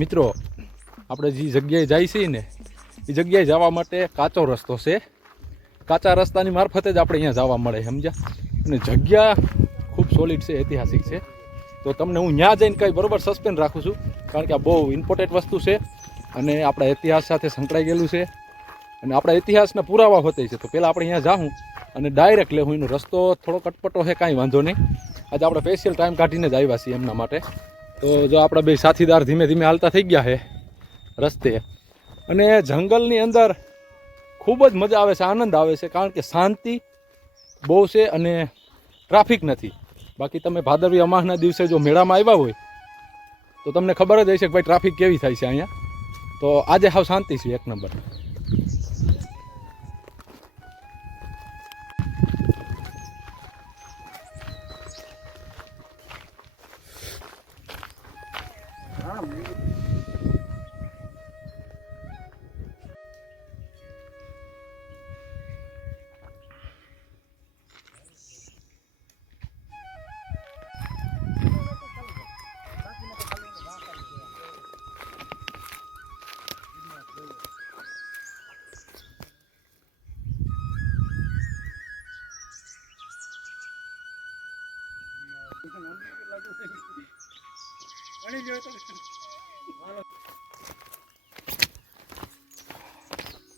મિત્રો આપણે જે જગ્યાએ જાય છીએ ને એ જગ્યાએ જવા માટે કાચો રસ્તો છે. કાચા રસ્તાની મારફતે જ આપણે અહીંયા જવા મળે, સમજ્યા? અને જગ્યા ખૂબ સોલિડ છે, ઐતિહાસિક છે. તો તમને હું ત્યાં જઈને કંઈ બરોબર સસ્પેન્સ રાખું છું, કારણ કે આ બહુ ઇમ્પોર્ટન્ટ વસ્તુ છે અને આપણા ઇતિહાસ સાથે સંકળાઈ ગયેલું છે અને આપણા ઇતિહાસના પુરાવા હોતે છે. તો પહેલાં આપણે અહીંયા જાઉં અને ડાયરેક્ટ લેવું. એનો રસ્તો થોડો કટપટો છે, કાંઈ વાંધો નહીં. આજે આપણે સ્પેશિયલ ટાઈમ કાઢીને જ આવ્યા છીએ એમના માટે. તો જો આપણા બે સાથીદાર ધીમે ધીમે હાલતા થઈ ગયા છે રસ્તે, અને જંગલની અંદર ખૂબ જ મજા આવે છે, આનંદ આવે છે, કારણ કે શાંતિ બહુ છે અને ટ્રાફિક નથી. બાકી તમે ભાદરવી અમાસના દિવસે જો મેળામાં આવ્યા હોય તો તમને ખબર જ હશે કે ભાઈ ટ્રાફિક કેવી થાય છે અહીંયા. તો આજે હાવ શાંતિ છે, એક નંબર.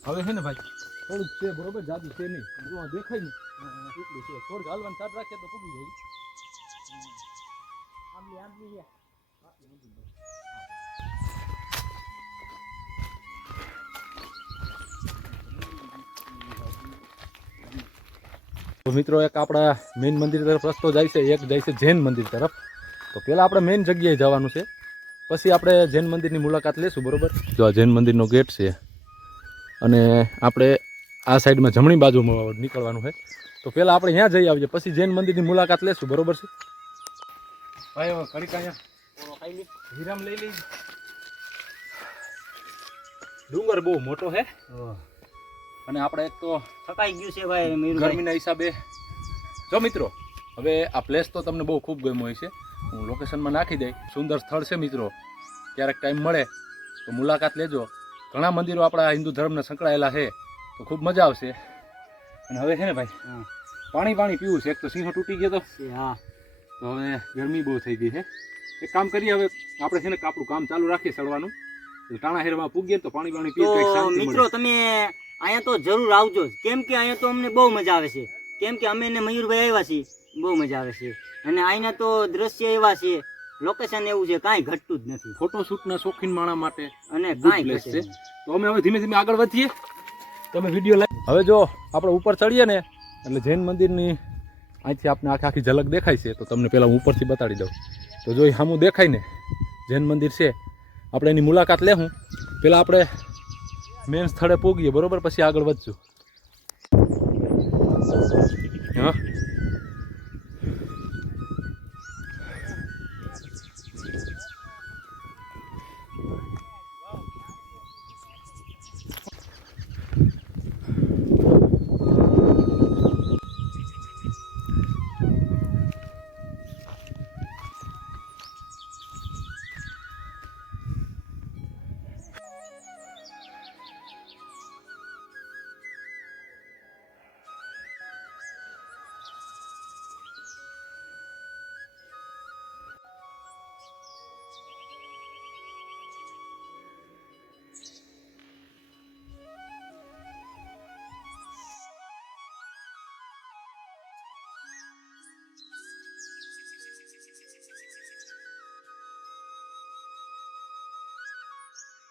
હવે છે ને ભાઈ થોડુંક છે, બરોબર, જાદુ છે નહીં. જો આ દેખાય ને એટલું છે. થોડુંક હાલવાનું ચાટ રાખીએ તો પૂગી જાય. તો મિત્રો એક આપણા મેઇન મંદિર તરફ રસ્તો જાય છે, એક જાય છે જૈન મંદિર તરફ. તો પહેલાં આપણે મેઇન જગ્યાએ જવાનું છે, પછી આપણે જૈન મંદિરની મુલાકાત લેશું, બરોબર? જો આ જૈન મંદિરનો ગેટ છે અને આપણે આ સાઈડમાં જમણી બાજુમાં નીકળવાનું છે. તો પહેલાં આપણે ત્યાં જઈ આવીએ, પછી જૈન મંદિરની મુલાકાત લેશું, બરોબર છે ભાઈ? હવે ઘડીક અહીંયા વિરામ લઈ લઈ. ડુંગર બહુ મોટો છે અને આપણે એક તો થકાઈ ગયું છે ભાઈ ગરમીના હિસાબે. જો મિત્રો હવે આ પ્લેસ તો તમને બહુ ખૂબ ગમ્યો હોય છે, હું લોકેશનમાં નાખી દઈ. સુંદર સ્થળ છે મિત્રો, ક્યારેક ટાઈમ મળે તો મુલાકાત લેજો. ઘણા મંદિરો આપણા હિન્દુ ધર્મને સંકળાયેલા છે, તો ખૂબ મજા આવશે. અને હવે છે ને ભાઈ પાણી પીવું છે. એક તો સિંહો તૂટી ગયો તો, હા, તો હવે ગરમી બહુ થઈ ગઈ છે. એક કામ કરીએ, હવે આપણે છે ને આપણું કામ ચાલુ રાખીએ ચડવાનું. ટાણા હેરમાં પૂગીએ તો પાણી પીએ તો મિત્રો તમે અહીંયા તો જરૂર આવજો, કેમ કે અહીંયા તો અમને બહુ મજા આવે છે. કેમ કે અમે ને મયુરભાઈ આવ્યા છીએ, બહુ મજા આવે છે. અને અહીંના તો દ્રશ્ય એવા છે, લોકેશન એવું છે, કાંઈ ઘટતું જ નથી. ફોટોશૂટના શોખીન માણસ માટે અને કાંઈ પ્લેસ છે. તો અમે હવે ધીમે ધીમે આગળ વધીએ, તમે વિડીયો લાઈક. હવે જો આપણે ઉપર ચડીએ ને એટલે જૈન મંદિરની અહીંથી આપણે આખી ઝલક દેખાય છે. તો તમને પહેલાં હું ઉપરથી બતાડી દઉં. તો જો એ સામું દેખાય ને જૈન મંદિર છે, આપણે એની મુલાકાત લેવું. પહેલાં આપણે મેન સ્થળે પહોંચીએ, બરોબર? પછી આગળ વધશું. હા,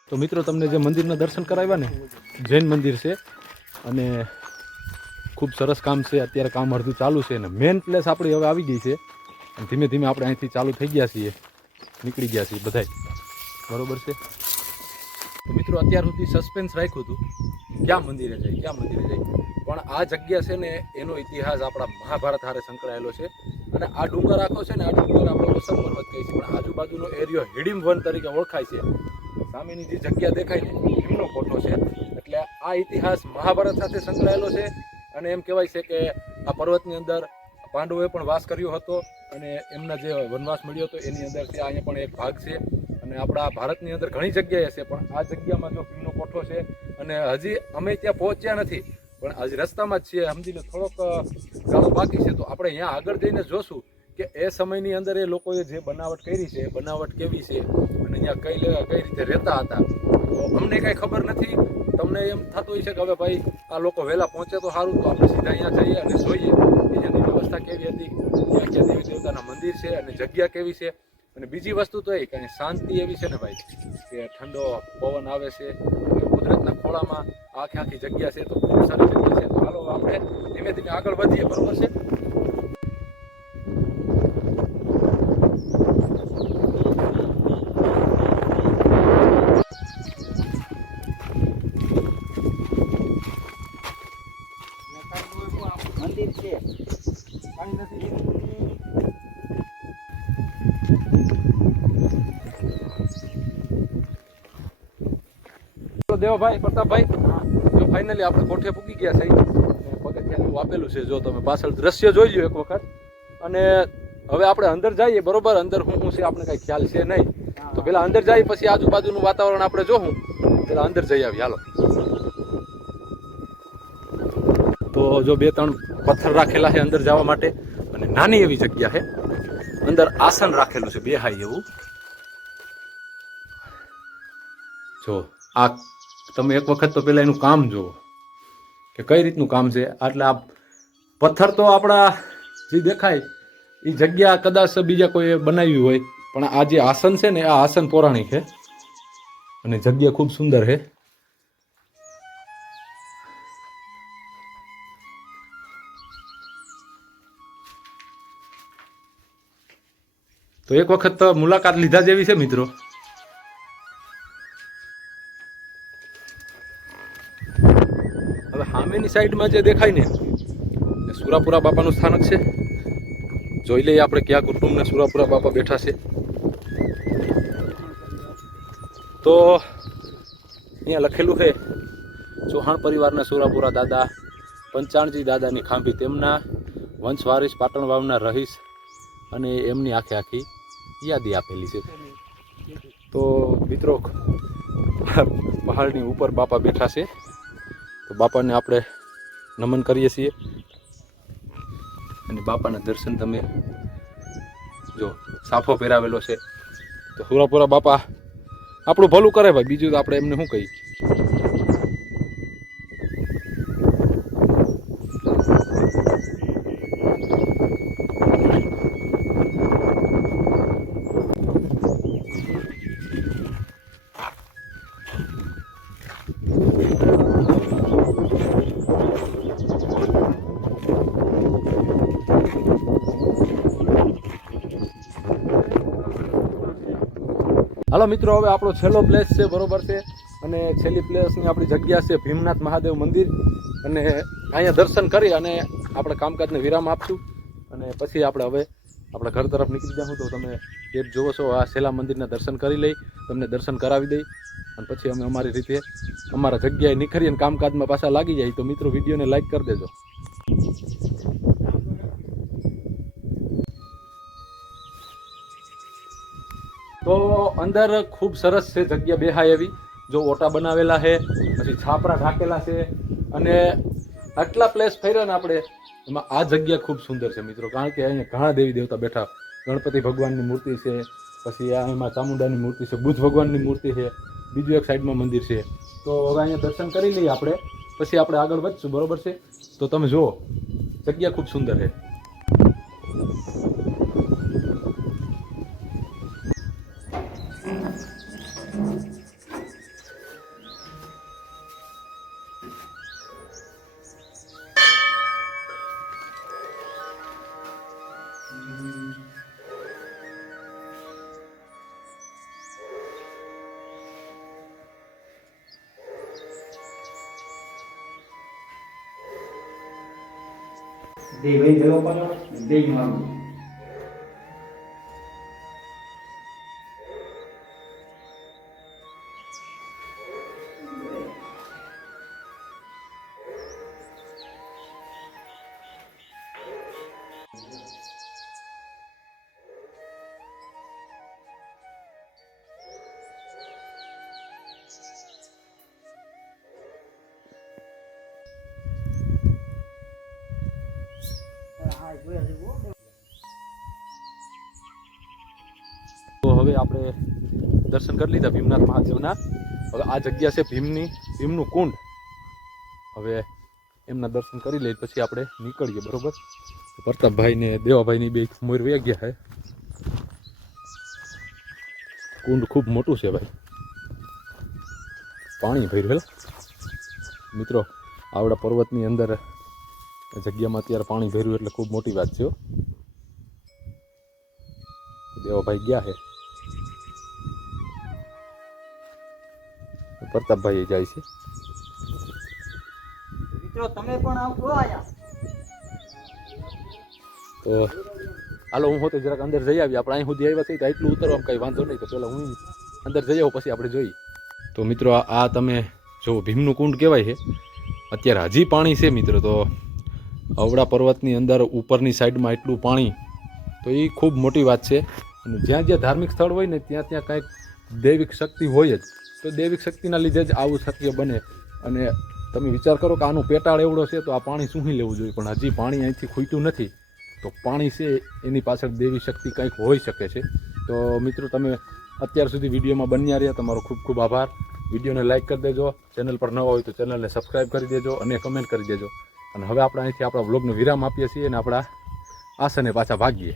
તો મિત્રો તમને જે મંદિરના દર્શન કરાવ્યા ને, જૈન મંદિર છે અને ખૂબ સરસ કામ છે. અત્યારે કામ અડધું ચાલુ છે અને મેન પ્લેસ આપણી હવે આવી ગઈ છે. અને ધીમે ધીમે આપણે અહીંથી ચાલુ થઈ ગયા છીએ, નીકળી ગયા છીએ બધાય, બરોબર છે? તો મિત્રો અત્યાર સુધી સસ્પેન્સ રાખ્યું હતું ક્યાં મંદિરે જાય, પણ આ જગ્યા છે ને એનો ઇતિહાસ આપણા મહાભારત હારે સંકળાયેલો છે. અને આ ડુંગર આખો છે ને, આ ડુંગર આપણે ઓસમ પર્વત કહીએ છીએ, પણ આજુબાજુનો એરિયો હિડીમ વન તરીકે ઓળખાય છે. સામેની જે જગ્યા દેખાય ને એમનો ફોટો છે. એટલે આ ઇતિહાસ મહાભારત સાથે સંકળાયેલો છે. અને એમ કહેવાય છે કે આ પર્વતની અંદર પાંડવોએ પણ વાસ કર્યો હતો અને એમના જે વનવાસ મળ્યો હતો એની અંદરથી અહીંયા પણ એક ભાગ છે. અને અને આપણા ભારતની અંદર ઘણી જગ્યાએ છે, પણ આ જગ્યામાં જો ભીમનો કોઠો છે અને હજી અમે ત્યાં પહોંચ્યા નથી, પણ હજી રસ્તામાં જ છીએ, સમજી લો થોડોક ગાળો બાકી છે. તો આપણે અહીંયા આગળ જઈને જોશું કે એ સમયની અંદર એ લોકોએ જે બનાવટ કરી છે, બનાવટ કેવી છે અને અહીંયા કઈ રીતે રહેતા હતા. તો અમને કાંઈ ખબર નથી. તમને એમ થતું હોય છે કે હવે ભાઈ આ લોકો વહેલા પહોંચે તો સારું, તો આપણે સીધા અહીંયા જઈએ અને જોઈએ કે અહીંયાની વ્યવસ્થા કેવી હતી, ક્યાં ક્યાં દેવી દેવતાના મંદિર છે અને જગ્યા કેવી છે. અને બીજી વસ્તુ તો એ કે શાંતિ એવી છે ને ભાઈ કે ઠંડો પવન આવે છે, કુદરતના ખોળામાં આખી જગ્યા છે, તો ખૂબ સારી જગ્યા છે. તો હાલો આપણે ધીમે ધીમે આગળ વધીએ, બરોબર છે. મંદિર છે કાંઈ નથી. દેવાભાઈ, પ્રતાપભાઈ, જો ફાઇનલી આપણે કોઠે પૂકી ગયા છે. પગથિયાનું આપેલું છે, જો તમે પાછળ દ્રશ્ય જોઈ લો એક વખત. અને હવે આપણે અંદર જઈએ, બરોબર. અંદર શું છે આપણે કઈ ખ્યાલ છે નહીં, તો પેલા અંદર જઈએ, પછી આજુબાજુનું વાતાવરણ આપણે જોવું. પેલા અંદર જઈ આવી, હાલો. તો જો 2-3 પથ્થર રાખેલા છે અંદર જવા માટે, અને નાની એવી જગ્યા છે. અંદર આસન રાખેલું છે બેહાય એવું. જો આ તમે એક વખત તો પેલા એનું કામ જુઓ કે કઈ રીતનું કામ છે. એટલે આ પથ્થર તો આપણા જે દેખાય એ જગ્યા કદાચ બીજા કોઈ બનાવી હોય, પણ આ જે આસન છે ને આ આસન પૌરાણિક છે અને જગ્યા ખૂબ સુંદર છે. તો એક વખત તો મુલાકાત લીધા જેવી છે મિત્રો. હવે સામેની સાઈડમાં જે દેખાય ને એ સુરાપુરા બાપાનું સ્થાનક છે. જોઈ લઈએ આપણે કયા કુટુંબના સુરાપુરા બાપા બેઠા છે. તો અહીંયા લખેલું છે ચૌહાણ પરિવારના સુરાપુરા દાદા પંચાણજી દાદાની ખાંભી, તેમના વંશવારીસ પાટણ વાવના રહીશ, અને એમની આખી યાદી આપેલી છે. તો મિત્રો પહાડની ઉપર બાપા બેઠા છે, તો બાપાને આપણે નમન કરીએ છીએ. અને બાપાના દર્શન તમે જો સાફો પહેરાવેલો છે. તો સુરાપુરા બાપા આપણું ભલું કરે ભાઈ, બીજું તો આપણે એમને શું કહીએ. હાલો મિત્રો, હવે આપણો છેલ્લો પ્લેસ છે, બરોબર છે. અને છેલ્લી પ્લેસની આપણી જગ્યા છે ભીમનાથ મહાદેવ મંદિર. અને અહીંયા દર્શન કરી અને આપણે કામકાજને વિરામ આપશું, અને પછી આપણે હવે આપણા ઘર તરફ નીકળી જાઉં. તો તમે ગેટ જોવો છો, આ છેલ્લા મંદિરના દર્શન કરી લઈ, તમને દર્શન કરાવી દઈ, અને પછી અમે અમારી રીતે અમારા જગ્યાએ નીકળી અને કામકાજમાં પાછા લાગી જાય. તો મિત્રો વિડીયોને લાઈક કરી દેજો. તો અંદર ખૂબ સરસ છે જગ્યા બેહાય એવી. જો ઓટા બનાવેલા છે, પછી છાપરા ઢાકેલા છે, અને આટલા પ્લેસ ફર્યા ને આપણે, એમાં આ જગ્યા ખૂબ સુંદર છે મિત્રો. કારણ કે અહીંયા ઘણા દેવી દેવતા બેઠા, ગણપતિ ભગવાનની મૂર્તિ છે, પછી આ એમાં ચામુંડાની મૂર્તિ છે, બુદ્ધ ભગવાનની મૂર્તિ છે, બીજું એક સાઈડમાં મંદિર છે. તો હવે અહીંયા દર્શન કરી લઈએ આપણે, પછી આપણે આગળ વધશું, બરોબર છે. તો તમે જુઓ, જગ્યા ખૂબ સુંદર છે. ભાઈ જવો પડો દે મારું. તો હવે આપણે દર્શન કરી લીધા ભીમનાથ મહાદેવના. હવે આ જગ્યા છે ભીમનું કુંડ. હવે એમના દર્શન કરી લઈએ પછી આપણે નીકળીએ. બરોબર, પ્રતાપભાઈ ને દેવાભાઈની બે મોર વહી ગયા છે. કુંડ ખૂબ મોટું છે ભાઈ, પાણી ભર્યું મિત્રો. આવડા પર્વતની અંદર જગ્યામાં અત્યારે પાણી ભર્યું એટલે ખૂબ મોટી વાત છે. દેવાભાઈ ગયા છે, પ્રતાપભાઈ જાય છે. મિત્રો તમે પણ આવજો આયા. તો હાલો, હું હોતે જરાક અંદર જઈ આવી. આપણે અહીં સુધી આવ્યા છીએ તો એટલું ઉતરવામાં કંઈ વાંધો નહીં. તો પહેલાં હું અંદર જઈ આવું પછી આપણે જોઈએ. તો મિત્રો આ તમે જો ભીમનું કુંડ કહેવાય છે. અત્યારે હજી પાણી છે મિત્રો. તો અવડા પર્વતની અંદર ઉપરની સાઈડમાં એટલું પાણી, તો એ ખૂબ મોટી વાત છે. અને જ્યાં જ્યાં ધાર્મિક સ્થળ હોય ને ત્યાં ત્યાં કાંઈક દૈવિક શક્તિ હોય જ. તો દૈવિક શક્તિના લીધે જ આવું શક્ય બને. અને તમે વિચાર કરો કે આનું પેટાળ એવડો છે તો આ પાણી સૂંઘી લેવું જોઈએ, પણ હજી પાણી અહીંથી ખૂટ્યું નથી. તો પાણી છે એની પાછળ દેવી શક્તિ કંઈક હોઈ શકે છે. તો મિત્રો તમે અત્યાર સુધી વિડીયોમાં બન્યા રહ્યા, તમારો ખૂબ ખૂબ આભાર. વિડીયોને લાઇક કરી દેજો, ચેનલ પર નવા હોય તો ચેનલને સબસ્ક્રાઈબ કરી દેજો અને કમેન્ટ કરી દેજો. અને હવે આપણે અહીંથી આપણા વ્લોગનો વિરામ આપીએ છીએ અને આપણા આસને પાછા ભાગીએ.